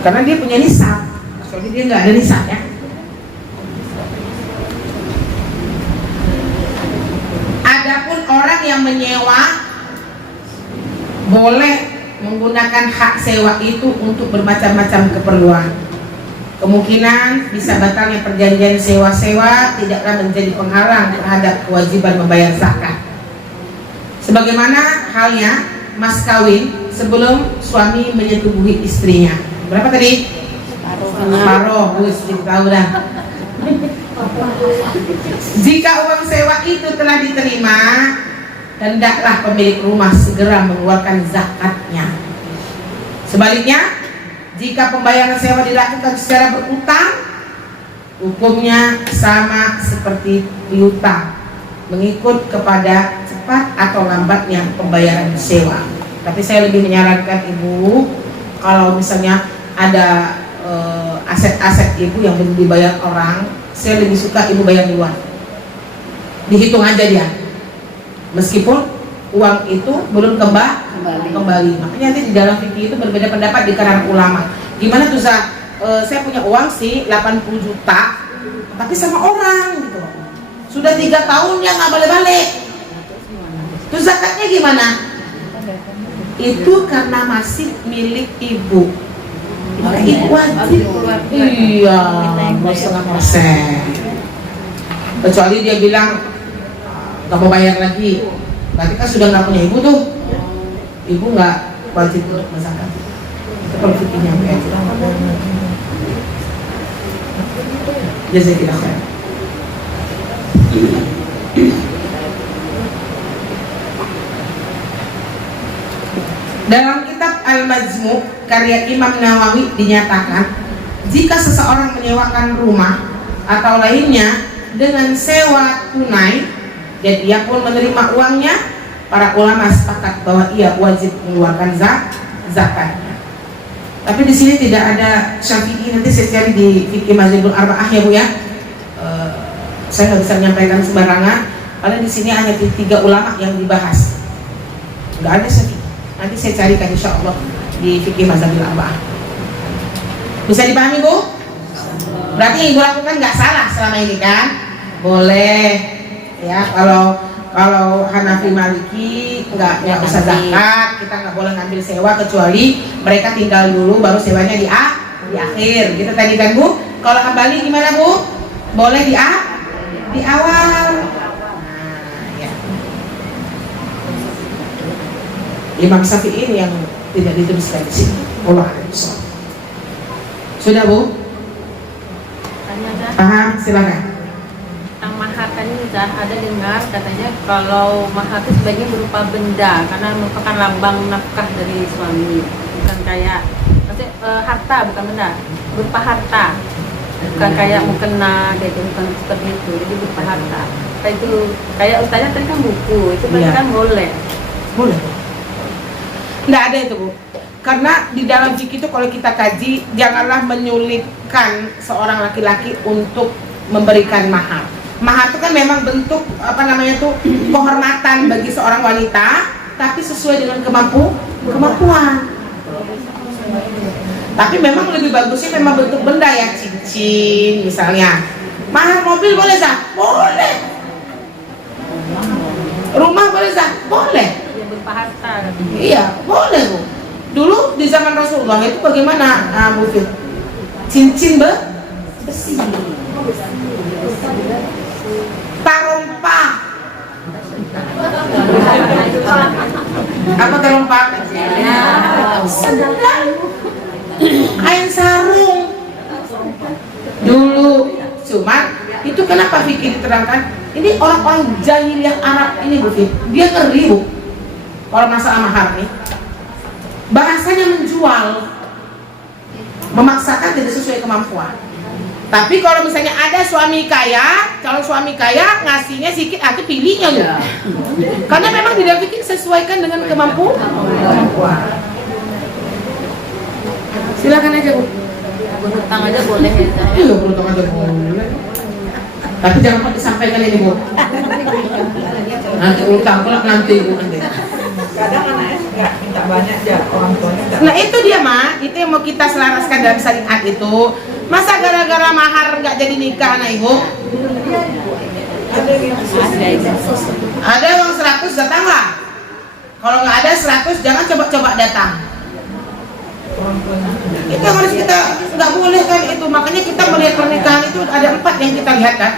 Karena dia punya nisab. Soalnya dia nggak ada nisab ya. Adapun orang yang menyewa boleh menggunakan hak sewa itu untuk bermacam-macam keperluan. Kemungkinan bisa batalnya perjanjian sewa-sewa tidaklah menjadi penghalang terhadap kewajiban membayar zakat. Sebagaimana halnya mas kawin sebelum suami menyetubuhi istrinya. Berapa tadi? Paruh, tahu dah. Jika uang sewa itu telah diterima, hendaklah pemilik rumah segera mengeluarkan zakatnya. Sebaliknya, jika pembayaran sewa dilakukan secara berutang, hukumnya sama seperti piutang, mengikut kepada cepat atau lambatnya pembayaran sewa. Tapi saya lebih menyarankan ibu, kalau misalnya ada aset-aset ibu yang belum dibayar orang, saya lebih suka ibu bayar duluan. Dihitung aja dia, meskipun uang itu belum kembali. Makanya nanti di dalam fikih itu berbeda pendapat di kalangan ulama. Gimana tuh saya punya uang sih 80 juta, tapi sama orang gitu. Sudah 3 tahun ya nggak balik-balik. Terus zakatnya gimana? Itu karena masih milik ibu. Maka ibu wajib. Iya, 2,5%. Kecuali dia bilang nggak mau bayar lagi, berarti kan sudah nggak punya ibu tuh. Ibu nggak wajib untuk berzakat. Itu kalau fikihnya. Jazakallahu khair. Dalam kitab Al-Majmu' karya Imam Nawawi dinyatakan, jika seseorang menyewakan rumah atau lainnya dengan sewa tunai dan ia pun menerima uangnya, para ulama sepakat bahwa ia wajib mengeluarkan zakatnya. Tapi di sini tidak ada Syafi'i, nanti saya cari di Fikih Mazhabul Arba'ah ya Bu ya. Saya nggak bisa menyampaikan sembarangan, karena di sini hanya 3 ulama yang dibahas. Nggak ada Syafi'i. Nanti saya carikan insya Allah di Fikih Mazhabul Arba'ah. Bisa dipahami Bu? Berarti yang Ibu lakukan nggak salah selama ini kan? Boleh ya. Kalau Hanafi Maliki nggak usah zakat, kita nggak boleh ngambil sewa kecuali mereka tinggal dulu baru sewanya di akhir. Gitu tadi kan Bu. Kalau Hambali gimana Bu? Boleh di awal. Nah, ya. Imam Syafi'i ini yang tidak dituliskan di sini. Allah a'lam. Sudah Bu? Paham? Silakan. Tentang mahar tadi ada dengar katanya kalau mahar itu sebaiknya berupa benda karena merupakan lambang nafkah dari suami, bukan kayak maksudnya harta, bukan benda, berupa harta, bukan kayak mukena gitu, bukan seperti itu, jadi berupa harta. Kayak itu kayak ustaznya tadi kan buku itu berarti kan boleh. Nggak ada itu Bu, karena di dalam fikih itu kalau kita kaji, janganlah menyulitkan seorang laki-laki untuk memberikan mahar. Mahar itu kan memang bentuk kehormatan bagi seorang wanita, tapi sesuai dengan kemampuan. Tapi memang lebih bagusnya memang bentuk benda ya, cincin misalnya. Mahar mobil boleh Zah? Boleh. Rumah boleh Zah? Boleh. Ya berupa harta katanya. Iya, boleh Bu. Dulu di zaman Rasulullah itu bagaimana Bu Fit? Cincin besi. Tarompa. Apa tarompa? Sandal. Kain sarung. Dulu, cuman itu kenapa fikih diterangkan? Ini orang-orang jahiliyah Arab ini Bu Fit, dia ngeri Bu. Kalau masalah mahar nih, bahasanya menjual, memaksakan tidak sesuai kemampuan. Tapi kalau misalnya ada suami kaya, calon suami kaya ngasihnya sedikit, itu pilihnya loh. Karena memang tidak pikir sesuaikan dengan kemampuan. Silakan aja Bu. Berhutang aja boleh ya. Iya, berhutang aja boleh. Tapi jangan lupa disampaikan ini Bu. Nanti utang pula nanti Bu nanti. Kadang anaknya nggak minta banyak aja, orang tuanya nggak. Nah itu dia itu yang mau kita selaraskan dalam syariat itu. Masa gara-gara mahar nggak jadi nikah anak Ibu? Ada uang 100 datang lah. Kalau nggak ada 100 jangan coba-coba datang. Itu yang harus kita nggak boleh kan itu. Makanya kita melihat pernikahan itu ada 4 yang kita lihat kan.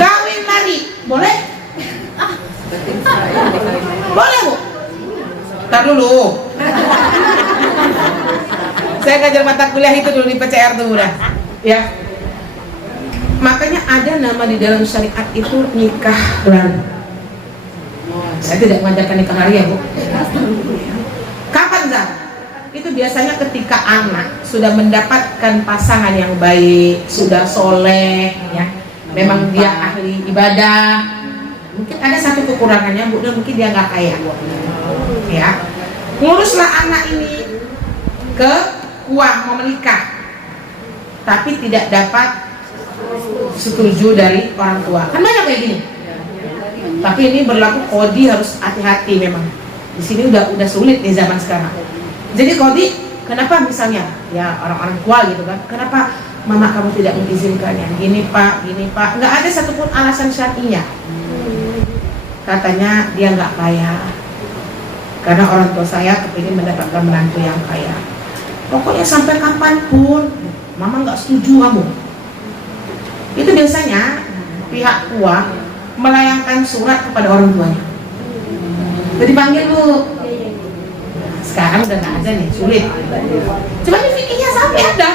Kawin lari boleh? Boleh Bu. Ntar dulu. Saya ngajar mata kuliah itu dulu di PCR tuh udah. Ya. Makanya ada nama di dalam syariat itu nikah lari. Saya tidak mengajarkan nikah lari ya Bu. Kapan Zah? Itu biasanya ketika anak sudah mendapatkan pasangan yang baik, sudah soleh, ya, memang dia ahli ibadah. Mungkin ada satu kekurangannya Bu, dan mungkin dia nggak kaya, ya. Nguruslah anak ini ke uang mau menikah, tapi tidak dapat setuju dari orang tua. Kan banyak kayak gini. Tapi ini berlaku kodi, harus hati-hati memang. Di sini udah sulit di zaman sekarang. Jadi kodi, kenapa misalnya ya orang-orang tua gitu kan? Kenapa mama kamu tidak mengizinkannya? Gini Pak, nggak ada satupun alasan syar'inya. Katanya dia nggak kaya, karena orang tua saya kepingin mendapatkan menantu yang kaya. Pokoknya sampai kapanpun mama nggak setuju kamu. Itu biasanya pihak tua melayangkan surat kepada orang tuanya. Jadi panggil Bu. Sekarang udah nggak ada nih, sulit. Cuma di fikihnya sampai ada.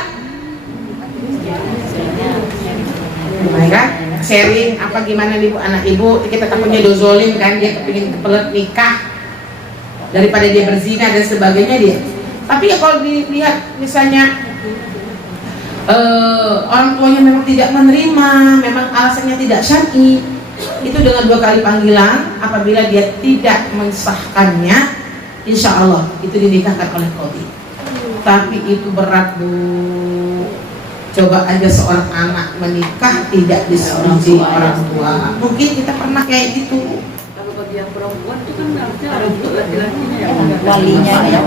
sharing apa gimana nih Bu, anak ibu kita takutnya dozolim kan, dia kepingin kepelet nikah daripada dia berzina dan sebagainya dia. Tapi ya kalau dilihat misalnya orang tuanya memang tidak menerima, memang alasannya tidak syar'i, itu dengan 2 kali panggilan, apabila dia tidak mensahkannya, insya Allah itu dinikahkan oleh qadhi. Tapi itu berat Bu. Coba aja seorang anak menikah tidak disetujui orang tua. Mungkin kita pernah kayak gitu. Kalau bagi yang perempuan itu kan harusnya orang tua laki-lakinya yang Walinya ya.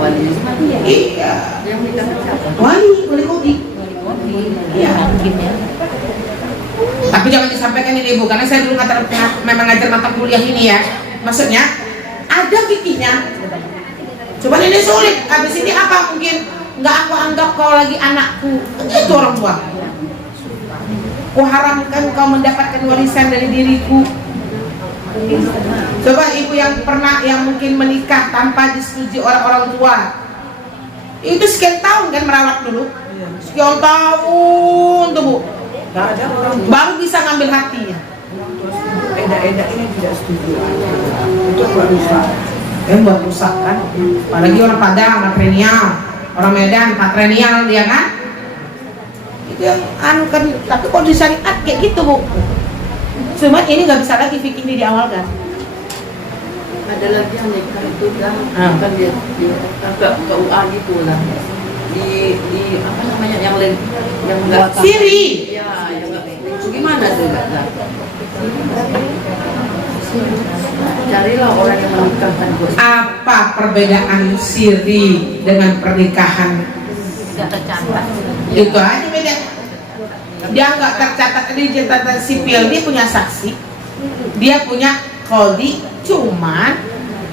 Iya. yang nikah siapa? Wali qadhi. Iya. Hakim ya. Tapi jangan disampaikan ini Bu, karena saya dulu memang ngajar mata kuliah ini ya. Maksudnya ada fikihnya. Coba ini sulit. Habis ini apa mungkin nggak aku anggap kau lagi anakku, itu orang tua. Ku haramkan kau mendapatkan warisan dari diriku. Coba ibu yang pernah yang mungkin menikah tanpa disetujui orang tua, itu sekian tahun kan merawat dulu, sekian tahun tuh Bu, baru bisa ngambil hatinya. Eda-eda ini tidak setuju. Itu buat rusak. Buat rusak kan, apalagi orang Padang, matrenial, orang Medan, patrenial dia kan. Itu yang anu kan, tapi kalau di syariat kayak gitu Bu. Cuma ini nggak bisa lagi fikih ini diawalkan. Ada lagi yang nikah itu kan dia ke UA gitu lah. Di apa namanya yang lain yang enggak Siri. Iya, yang enggak itu gimana sih enggak? Carilah orang yang menikahkan gue. Apa perbedaan siri dengan pernikahan? Enggak tercatat. Itu aja beda. Dia nggak tercatat di catatan sipil, dia punya saksi, dia punya qadhi. Cuman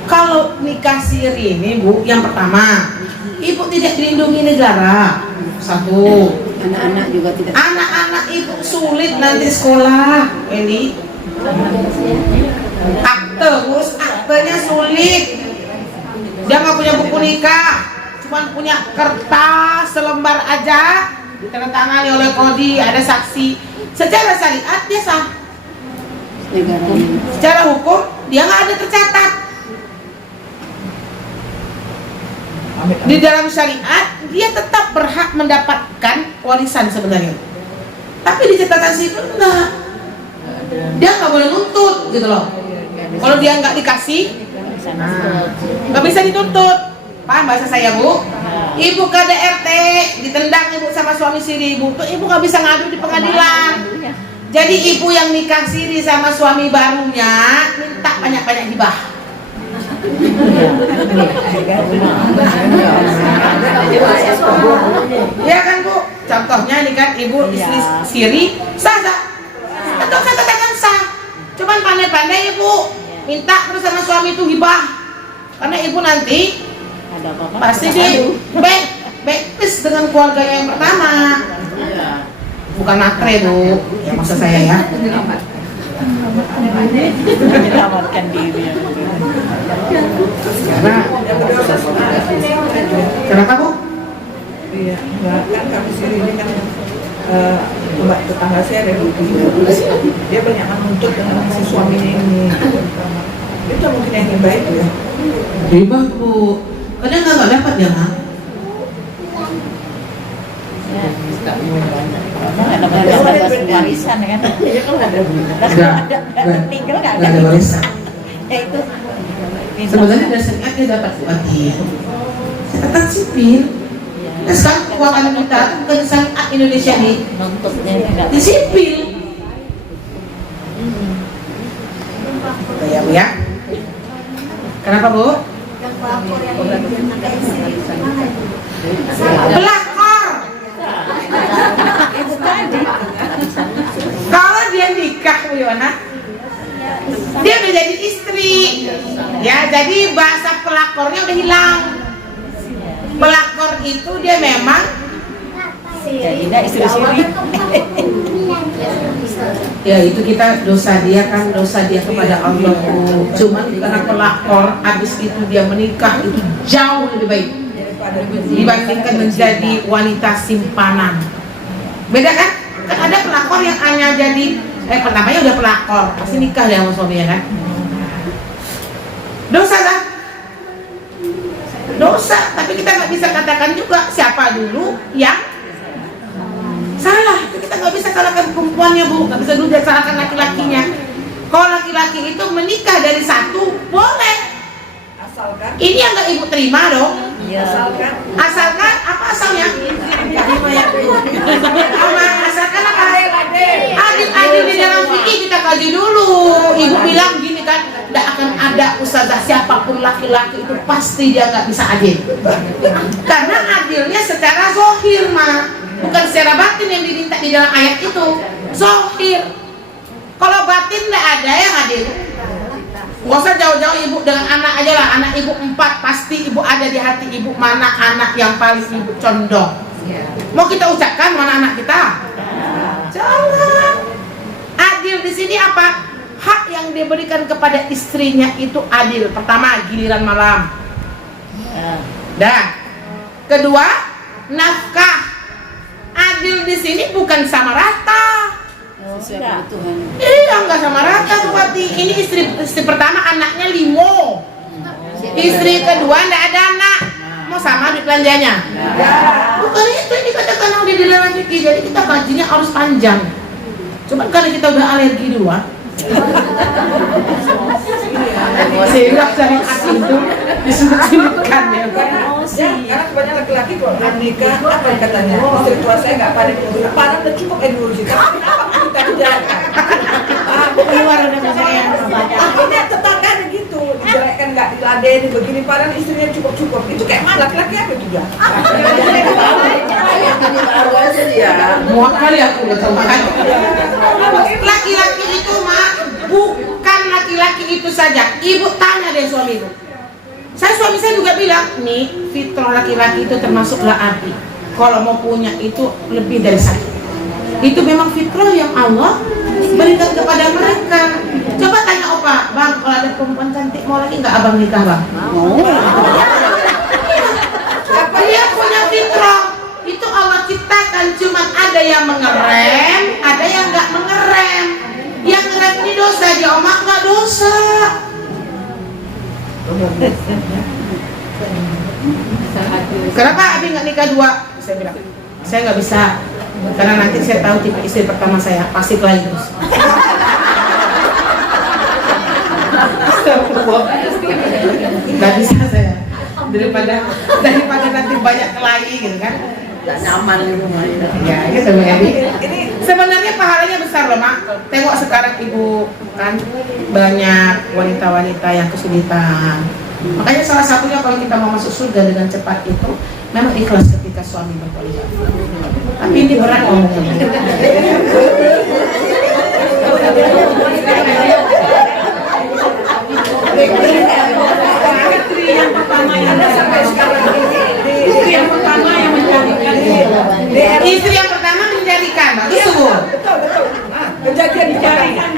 kalau nikah siri ini Bu, yang pertama, ibu tidak dilindungi negara. Satu, Anak-anak juga tidak. anak-anak ibu sulit nanti sekolah. Ini akte, urus aktenya sulit. Dia nggak punya buku nikah, cuman punya kertas selembar aja, ditandatangani oleh qadhi, ada saksi. Secara syariat dia sah, secara hukum dia nggak ada tercatat. Di dalam syariat dia tetap berhak mendapatkan warisan sebenarnya, tapi di catatan sipil enggak. Dia nggak boleh nuntut gitu loh. Kalau dia nggak dikasih, nggak bisa dituntut. Paham bahasa saya Bu? Ibu KDRT ditendang ibu sama suami siri ibu, tuh ibu nggak bisa ngadu di pengadilan. Jadi ibu yang nikah siri sama suami barunya minta banyak-banyak hibah. Ya kan Bu? Contohnya nih kan ibu istri siri sah. Tetap saya katakan sah. Cuman pandai-pandai ibu minta terus sama suami itu hibah. Karena ibu nanti Ada apa-apa. pasti di backpis dengan keluarganya yang pertama. Bukan matre Bu, ya maksud saya ya. Menyelamatkan diri. Kenapa Bu? Iya, enggak kan kami sendiri ini kan mbak tetangga saya ada dia banyak menuntut dengan si suaminya ini. Itu mungkin yang baik ya. Hibah Bu, kadang nggak dapat ya Mak. Ada warisan kan? Tinggal nggak Nggak ada warisan. Ya itu. Sebenarnya dari syariat dia dapat wati. Catatan sipil. Nah sekarang keuangan kita itu bukan syariat Indonesia nih, Nuntutnya nggak. di sipil. Ya Bu ya. Kenapa Bu? Pelakor. Kalau dia nikah Bu Yona, dia udah jadi istri. Ya, jadi bahasa pelakornya udah hilang. Pelakor itu dia memang Tidak istri siri. ya itu kita dosa dia kan, dosa dia kepada Allah. Cuman karena pelakor habis itu dia menikah itu jauh lebih baik dibandingkan menjadi wanita simpanan. Beda kan? Kan ada pelakor yang hanya jadi Pertamanya udah pelakor, pasti nikah dia sama suaminya kan. Dosa kan? Dosa, tapi kita nggak bisa katakan juga siapa dulu yang salah. Itu kita nggak bisa salahkan perempuannya, Bu, nggak bisa dulu salahkan laki-lakinya. Kalau laki-laki itu menikah dari satu boleh, Asalkan ini yang nggak ibu terima dong. asalkan Apa asalnya? Asalkan apa? Adil di dalam fikih kita kaji dulu. Ibu bilang gini kan, tidak akan ada ustazah siapapun laki-laki itu pasti dia nggak bisa adil. Karena adilnya secara zahir mah, bukan secara batin yang diminta di dalam ayat itu. Zahir. Kalau batin tidak ada yang adil. Gak usah jauh-jauh ibu dengan anak aja lah. Anak ibu 4 pasti ibu ada di hati ibu mana anak yang paling ibu condong. Mau kita ucapkan mana anak kita? Jangan. Adil di sini apa? Hak yang diberikan kepada istrinya itu adil. Pertama, giliran malam. Dan kedua, nafkah. Adil di sini bukan sama rata. Sesuai kebutuhan. Iya, enggak sama rata tuh Wati. Ini istri pertama anaknya 5. Istri kedua enggak ada anak. Mau sama duit belanjanya? Bukan itu yang dikatakan oleh di dalam fikih. Jadi kita kajinya harus panjang. Coba kalau kita udah alergi dua. Sehingga dari hati itu disudut-sudutkan ya. karena kebanyakan laki-laki kalau nikah apa yang katanya istri tua saya nggak pandai parah dan cukup diurusi. Tapi kenapa kita dijalankan? Keluar udah saya. Akhirnya tetangganya gitu, dijelekkan nggak diladeni begini padahal istrinya cukup. Itu kayak mana laki-laki apa itu ya? Muak kali aku udah tahu kan. Laki-laki itu mah bukan laki-laki itu saja. Ibu tanya deh suami ibu. Suami saya juga bilang, nih fitrah laki-laki itu termasuklah api. Kalau mau punya itu lebih dari satu. Itu memang fitrah yang Allah berikan kepada mereka. Coba tanya opa, bang, kalau ada perempuan cantik mau lagi nggak abang nikah bang? Mau. Dia punya fitrah. Itu Allah ciptakan, cuman ada yang mengerem, ada yang nggak mengerem. Yang ngerem ini dosa, dia omak nggak dosa. Kenapa Abi nggak nikah 2? Saya bilang, saya nggak bisa, karena nanti saya tahu tipe istri pertama saya pasti kelahi terus. Nggak bisa saya, daripada nanti banyak kelahi gitu kan. Nggak nyaman di rumah ya gitu ya. Ini sebenarnya pahalanya besar loh mak. Tengok sekarang ibu kan banyak wanita-wanita yang kesulitan. Makanya salah satunya kalau kita mau masuk surga dengan cepat itu memang ikhlas ketika suami berkeluarga. Tapi ini berat ngomongnya. Yang pertama yang ada sampai sekarang istri yang pertama yang mencarikan istri yang pertama mencarikan betul. Kejadian dicarikan.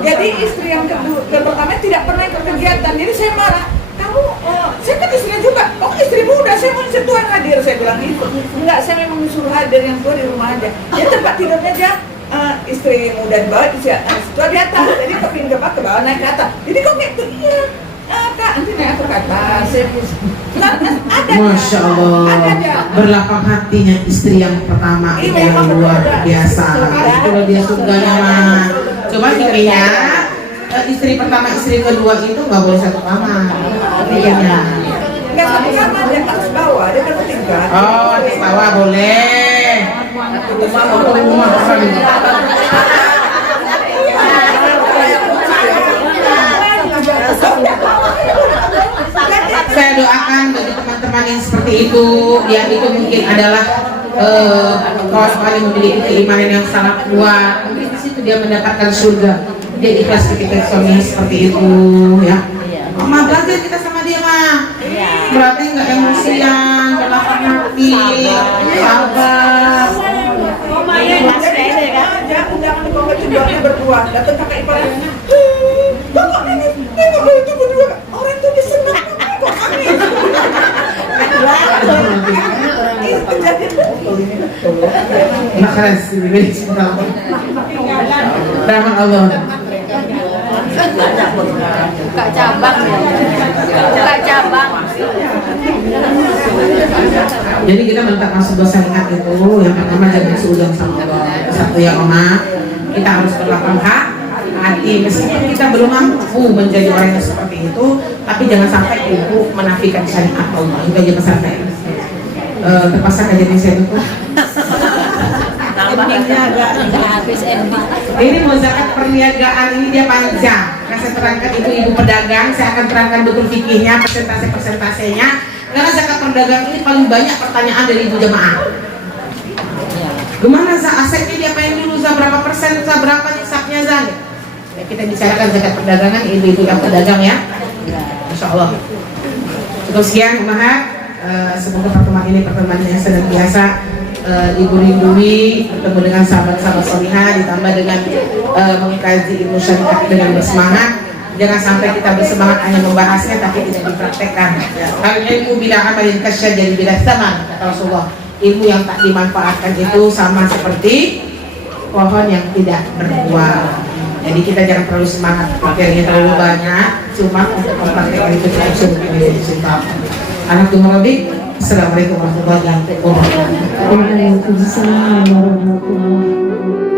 Jadi istri yang pertama tidak pernah ikut kegiatan. Jadi saya marah. Kamu, saya kan istrinya juga. Oh istri muda, saya mau istri tua yang hadir. Saya bilang gitu. Enggak, saya memang disuruh hadir yang tua di rumah aja. Ya tempat tidurnya aja. Istri muda di bawah, istri tua di atas. Jadi keping ke bawah naik ke atas. Jadi kok kayak itu iya. Kak, nanti naik ke atas. Masya Allah, berlapang hatinya istri yang pertama itu yang luar biasa. Kalau dia surganya mah, coba fikirnya istri pertama, istri kedua itu nggak boleh satu kamar. Iya. Nggak satu kamar, dia atas bawah, dia kan tingkat. Oh, atas bawah boleh. Rumah. Saya doakan bagi teman-teman yang seperti itu, yang itu mungkin adalah kawan paling memiliki keimanan yang sangat kuat. Mungkin di situ dia mendapatkan surga. Dia ikhlas ketika suaminya seperti itu, ya. Mama belajar kita sama dia mah. Berarti nggak emosian, berlapang hati, sabar. Jangan kau kecenderungannya berdua. Datang kakak iparnya. Bapak ini itu berdua. Orang itu disenang kok kami. Makasih, bismillah. Rahmat Allah. Buka cabang ya. Buka cabang. Jadi kita minta masuk dosa ingat itu yang pertama jangan seudon sama Allah. Satu ya Oma, kita harus berlapang hati meskipun kita belum mampu menjadi orang yang seperti itu, tapi jangan sampai itu menafikan syariat Allah. Itu aja pesan saya. Terpaksa kejadian saya itu. Endingnya agak habis ending. Ini mau zakat perniagaan ini dia panjang. Saya terangkan ibu-ibu pedagang, saya akan terangkan betul fikihnya, persentase-persentasenya. Karena zakat perdagang ini paling banyak pertanyaan dari ibu jemaah. Gimana asetnya dia main dulu, berapa persen, berapa nisabnya Zan? Ya, kita bicarakan zakat perdagangan ibu-ibu yang pedagang ya. Insya Allah. Cukup sekian Umahat. Semoga pertemuan ini pertemuan yang senantiasa ibu rindui, bertemu dengan sahabat-sahabat solihah, ditambah dengan mengkaji ilmu syariat dengan bersemangat. Jangan sampai kita bersemangat hanya membahasnya tapi tidak dipraktekkan. Al ilmu bila amalin kasyad jadi bila zaman, kata Rasulullah. Ilmu yang tak dimanfaatkan itu sama seperti pohon yang tidak berbuah. Jadi kita jangan terlalu semangat, materinya terlalu banyak, cuma untuk mempraktekkan itu langsung menjadi cinta. Anak Tuhan Assalamualaikum warahmatullahi wabarakatuh. Waalaikumsalam warahmatullahi wabarakatuh.